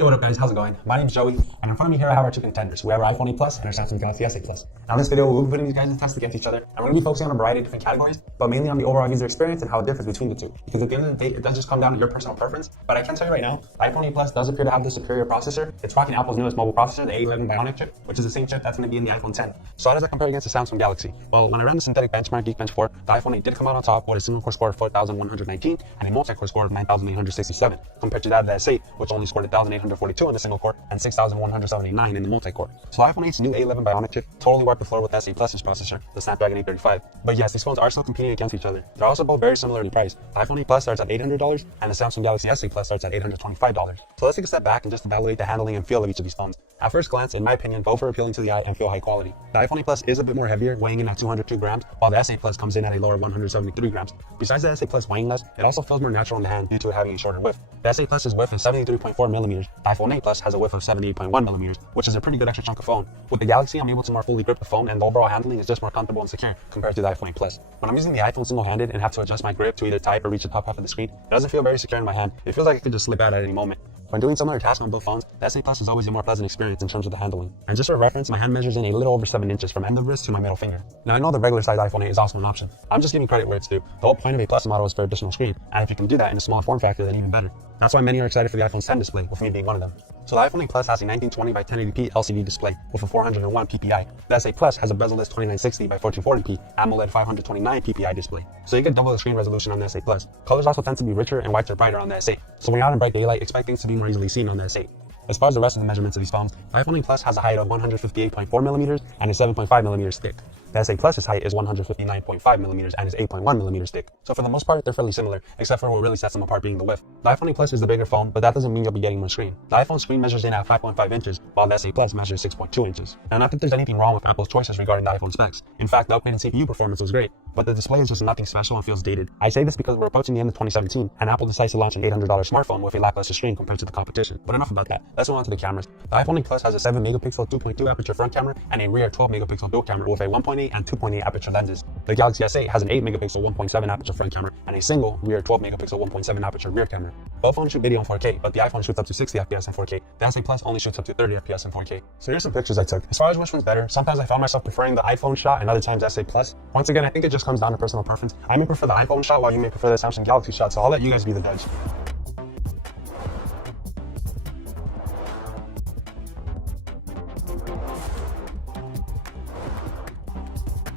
Yo, what up guys, how's it going? My name is Joey, and in front of me here I have our two contenders. We have our iPhone 8 Plus and our Samsung Galaxy S8 Plus. Now in this video, we'll be putting these guys in test against each other, and we're going to be focusing on a variety of different categories, but mainly on the overall user experience and how it differs between the two. Because at the end of the day, it does just come down to your personal preference, but I can tell you right now, the iPhone 8 Plus does appear to have the superior processor. It's rocking Apple's newest mobile processor, the A11 Bionic chip, which is the same chip that's going to be in the iPhone 10. So how does that compare against the Samsung Galaxy? Well, when I ran the synthetic benchmark Geekbench 4, the iPhone 8 did come out on top with a single core score of 4,119 and a multi-core score of 9,867, compared to that of the S8, which only scored 1,842 on the single core and 6,179 in the multi-core. So iPhone 8's new A11 Bionic chip totally wiped the floor with the S8 Plus's processor, the Snapdragon 835. But yes, these phones are still competing against each other. They're also both very similarly priced. The iPhone 8 Plus starts at $800 and the Samsung Galaxy S8 Plus starts at $825. So let's take a step back and just evaluate the handling and feel of each of these phones. At first glance, in my opinion, both are appealing to the eye and feel high quality. The iPhone 8 Plus is a bit more heavier, weighing in at 202 grams, while the S8 Plus comes in at a lower 173 grams. Besides the S8 Plus weighing less, it also feels more natural in the hand due to it having a shorter width. The S8 Plus's width is 73.4 millimeters. The iPhone 8 Plus has a width of 78.1 millimeters, which is a pretty good extra chunk of phone. With the Galaxy, I'm able to more fully grip the phone, and the overall handling is just more comfortable and secure compared to the iPhone 8 Plus. When I'm using the iPhone single-handed and have to adjust my grip to either type or reach the top half of the screen, it doesn't feel very secure in my hand. It feels like it could just slip out at any moment. When doing similar tasks on both phones, the S8 Plus is always a more pleasant experience in terms of the handling. And just for reference, my hand measures in a little over 7 inches from end of wrist to my middle finger. Now I know the regular size iPhone 8 is also an option. I'm just giving credit where it's due. The whole point of a Plus model is for additional screen, and if you can do that in a small form factor, then even better. That's why many are excited for the iPhone 10 display, with me being one of them. So the iPhone 8 Plus has a 1920 by 1080p LCD display with a 401 ppi. The S8 Plus has a bezel-less 2960 by 1440p AMOLED 529 ppi display. So you get double the screen resolution on the S8 Plus. Colors also tend to be richer and whites are brighter on the S8. So when you're out in bright daylight, expect things to be more easily seen on the S8. As far as the rest of the measurements of these phones, the iPhone 8 Plus has a height of 158.4 millimeters and is 7.5 millimeters thick. The S8 Plus's height is 159.5 millimeters and is 8.1 millimeters thick. So for the most part, they're fairly similar, except for what really sets them apart being the width. The iPhone 8 Plus is the bigger phone, but that doesn't mean you'll be getting more screen. The iPhone screen measures in at 5.5 inches, while the S8 Plus measures 6.2 inches. Now, not that there's anything wrong with Apple's choices regarding the iPhone specs. In fact, the upgrade in CPU performance was great, but the display is just nothing special and feels dated. I say this because we're approaching the end of 2017, and Apple decides to launch an $800 smartphone with a lackluster screen compared to the competition. But enough about that. Let's move on to the cameras. The iPhone 8 Plus has a 7 megapixel 2.2 aperture front camera and a rear 12 megapixel dual camera with a 1.8 and 2.8 aperture lenses. The Galaxy S8 has an 8 megapixel 1.7 aperture front camera and a single rear 12 megapixel 1.7 aperture rear camera. Both phones shoot video in 4K, but the iPhone shoots up to 60 FPS in 4K. The S8 Plus only shoots up to 30 FPS in 4K. So here's some pictures I took. As far as which one's better, sometimes I found myself preferring the iPhone shot and other times S8 Plus. Once again, I think it just comes down to personal preference. I may prefer the iPhone shot while you may prefer the Samsung Galaxy shot, so I'll let you guys be the judge.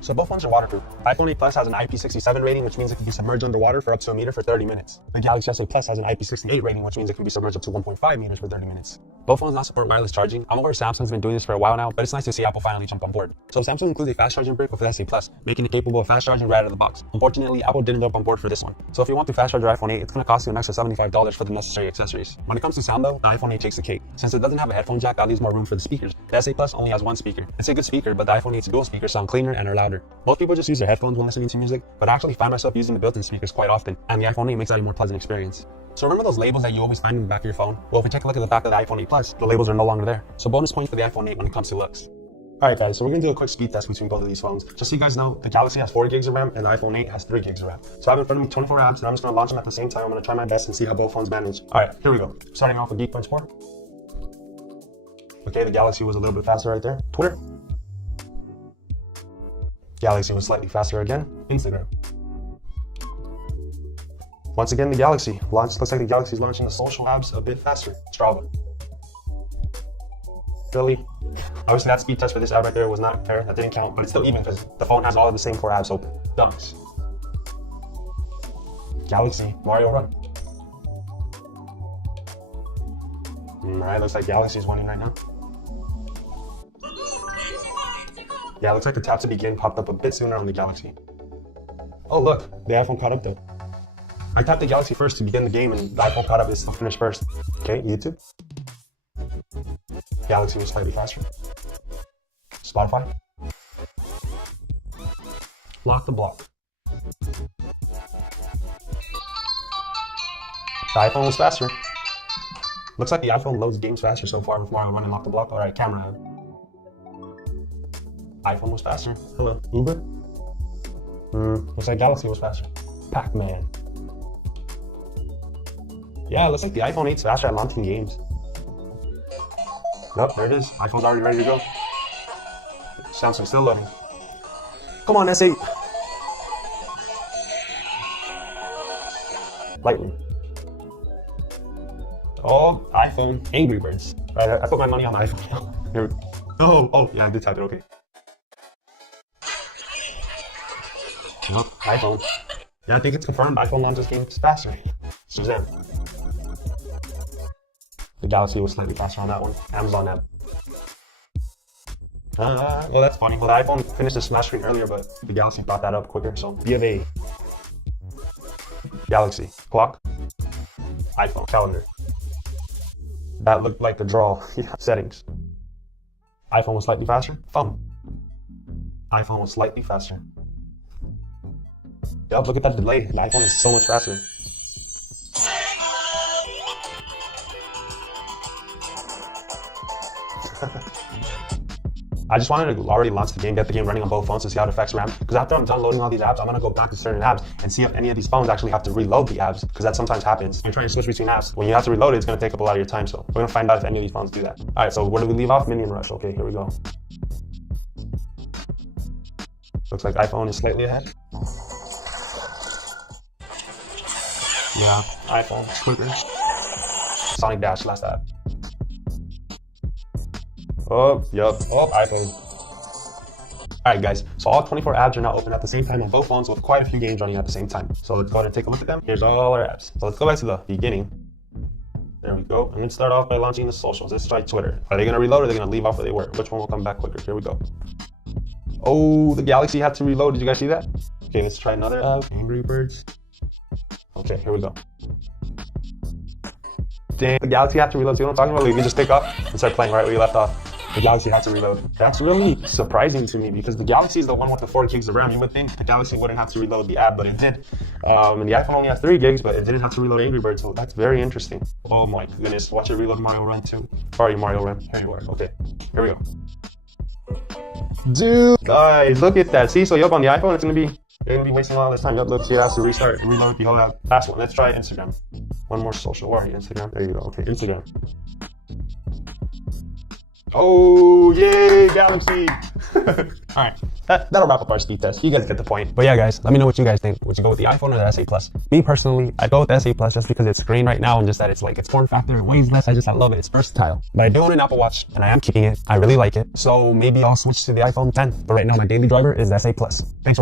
So both phones are waterproof. iPhone 8 Plus has an IP67 rating, which means it can be submerged underwater for up to a meter for 30 minutes. The Galaxy S8 Plus has an IP68 rating, which means it can be submerged up to 1.5 meters for 30 minutes. Both phones now support wireless charging. I'm aware Samsung's been doing this for a while now, but it's nice to see Apple finally jump on board. So Samsung includes a fast charging brick with the S8 Plus, making it capable of fast charging right out of the box. Unfortunately, Apple didn't jump on board for this one. So if you want to fast charge your iPhone 8, it's going to cost you an extra $75 for the necessary accessories. When it comes to sound though, the iPhone 8 takes the cake. Since it doesn't have a headphone jack, that leaves more room for the speakers. The S8 Plus only has one speaker. It's a good speaker, but the iPhone 8's dual speakers sound cleaner and are louder. Most people just use their headphones when listening to music, but I actually find myself using the built-in speakers quite often, and the iPhone 8 makes that a more pleasant experience. So remember those labels that you always find in the back of your phone? Well, if we take a look at the back of the iPhone 8 Plus, the labels are no longer there. So bonus points for the iPhone 8 when it comes to looks. Alright guys, so we're going to do a quick speed test between both of these phones. Just so you guys know, the Galaxy has 4 gigs of RAM and the iPhone 8 has 3 gigs of RAM. So I have in front of me 24 apps and I'm just going to launch them at the same time. I'm going to try my best and see how both phones manage. Alright, here we go. Starting off with Geekbench 4. Okay, the Galaxy was a little bit faster right there. Twitter. Galaxy was slightly faster again. Instagram. Once again, the Galaxy launched. Looks like the Galaxy is launching the social apps a bit faster. Strava. Really? Obviously, that speed test for this app right there was not fair. That didn't count, but it's still even because the phone has all of the same 4 apps open. Dunks. Galaxy Mario Run. Alright, looks like Galaxy is winning right now. Yeah, it looks like the tap to begin popped up a bit sooner on the Galaxy. Oh look, the iPhone caught up though. I tapped the Galaxy first to begin the game and the iPhone caught up is still finished first. Okay, YouTube. Galaxy was slightly faster. Spotify. Lock the block. The iPhone was faster. Looks like the iPhone loads games faster so far with Mario running Lock the Block. Alright, camera. iPhone was faster. Hello. Uber. Looks like Galaxy was faster. Pac-Man. Yeah, looks like the iPhone 8's faster at launching games. Nope, there it is. iPhone's already ready to go. Samsung still loading. Come on, S8. Lightning. Oh, iPhone. Angry Birds. Alright, I put my money on the iPhone. Here we go. Oh, yeah, I did type it, okay. Nope, iPhone. Yeah, I think it's confirmed iPhone launches games faster. Suzanne. The Galaxy was slightly faster on that one. Amazon app. Well, that's funny. Well, the iPhone finished the smash screen earlier, but the Galaxy brought that up quicker. So, B of A. Galaxy. Clock. iPhone. Calendar. That looked like the draw. Yeah. Settings. iPhone was slightly faster. Phone. iPhone was slightly faster. Yup, look at that delay. The iPhone is so much faster. I just wanted to already launch the game, get the game running on both phones to see how it affects RAM. Because after I'm done loading all these apps, I'm going to go back to certain apps and see if any of these phones actually have to reload the apps. Because that sometimes happens. You're trying to switch between apps. When you have to reload it, it's going to take up a lot of your time. So we're going to find out if any of these phones do that. All right, so where do we leave off? Minion Rush. Okay, here we go. Looks like iPhone is slightly ahead. Yeah, iPhone quicker. Sonic Dash, last app. Oh, yup. Oh, iPhone. Alright guys, so all 24 apps are now open at the same time on both phones with quite a few games running at the same time. So let's go ahead and take a look at them. Here's all our apps. So let's go back to the beginning. There we go. I'm going to start off by launching the socials. Let's try Twitter. Are they going to reload or are they going to leave off where they were? Which one will come back quicker? Here we go. Oh, the Galaxy had to reload. Did you guys see that? Okay, let's try another app. Angry Birds. Okay, here we go. Dang, the Galaxy had to reload. See what I'm talking about? Like, you just pick up and start playing right where you left off. The Galaxy had to reload. That's really surprising to me because the Galaxy is the one with the 4 gigs of RAM. You would think the Galaxy wouldn't have to reload the app, but it did. And the iPhone only has 3 gigs, but it didn't have to reload Angry Birds, so that's very interesting. Oh my goodness, watch it reload Mario Run too. Sorry, Mario Run. Here you are. Okay, here we go. Dude, guys, look at that. See, so yup, on the iPhone, it's gonna be wasting all this time. Yup, look, see, it has to restart, reload the whole app. Last one, let's try Instagram. One more social. Where are you? Instagram. There you go. Okay, Instagram. Oh, yay, Galaxy! Alright, that'll wrap up our speed test. You guys get the point. But yeah, guys, let me know what you guys think. Would you go with the iPhone or the S8 Plus? Me personally, I'd go with the S8 Plus just because it's green right now and just that it's like its form factor, it weighs less. I love it. It's versatile. But I do own an Apple Watch and I am keeping it. I really like it. So maybe I'll switch to the iPhone 10. But right now, my daily driver is the S8 Plus. Thanks for watching.